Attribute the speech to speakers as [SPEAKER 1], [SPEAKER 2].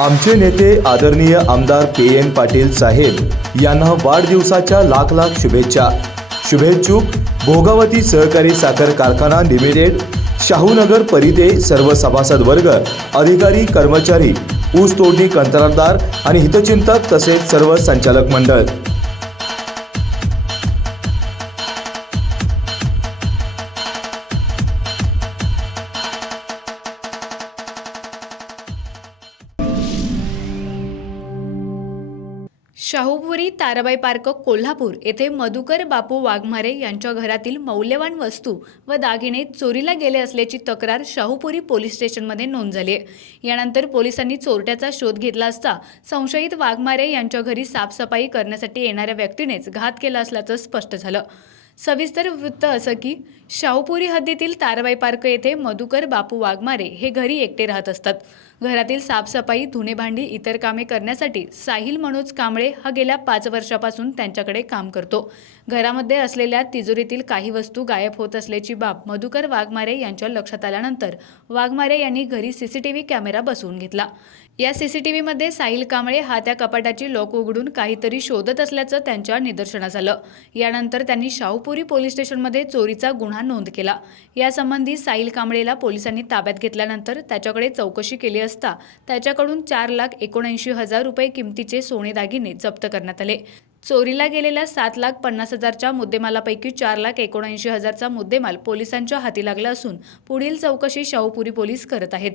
[SPEAKER 1] आमचे नेते आदरणीय आमदार के एन पाटील साहेब यांना वाढदिवसाच्या लाख लाख शुभेच्छा. शुभेच्छुक भोगावती सहकारी साखर कारखाना लिमिटेड शाहूनगर परिते सर्व सभासद वर्ग अधिकारी कर्मचारी ऊस तोडणी कंत्राटदार आणि हितचिंतक तसेच सर्व संचालक मंडळ.
[SPEAKER 2] शाहूपुरी ताराबाई पार्क कोल्हापूर येथे मधुकर बापू वाघमारे यांच्या घरातील मौल्यवान वस्तू व दागिने चोरीला गेले असल्याची तक्रार शाहूपुरी पोलीस स्टेशनमध्ये नोंद झाली आहे. यानंतर पोलिसांनी चोरट्याचा शोध घेतला असता संशयित वाघमारे यांच्या घरी साफसफाई करण्यासाठी येणाऱ्या व्यक्तीनेच घात केला असल्याचं स्पष्ट झालं. सविस्तर वृत्त असं की शाहूपुरी हद्दीतील तारबाई पार्क येथे मधुकर बापू वाघमारे हे घरी एकटे राहत असतात. घरातील साफसफाई धुणेभांडी इतर कामे करण्यासाठी साहिल मनोज कांबळे हा गेल्या पाच वर्षापासून त्यांच्याकडे काम करतो. घरामध्ये असलेल्या तिजोरीतील काही वस्तू गायब होत असल्याची बाब मधुकर वाघमारे यांच्या लक्षात आल्यानंतर वाघमारे यांनी घरी सीसीटीव्ही कॅमेरा बसवून घेतला. या सीसीटीव्हीमध्ये साहिल कांबळे हा त्या कपाटाची लॉक उघडून काहीतरी शोधत असल्याचं त्यांच्या निदर्शनास आलं. यानंतर त्यांनी शाहूपुरी पोलीस स्टेशनमध्ये चोरीचा गुन्हा नोंद केला. यासंबंधी साहिल कांबळेला पोलिसांनी ताब्यात घेतल्यानंतर त्याच्याकडे चौकशी केली असता त्याच्याकडून चार लाख एकोणऐंशी हजार रुपये किमतीचे सोने दागिने जप्त करण्यात आले. चोरीला गेलेल्या सात लाख पन्नास हजारच्या मुद्देमालापैकी चार लाख एकोणऐंशी हजारचा मुद्देमाल पोलिसांच्या हाती लागला असून पुढील चौकशी शाहूपुरी पोलीस करत आहेत.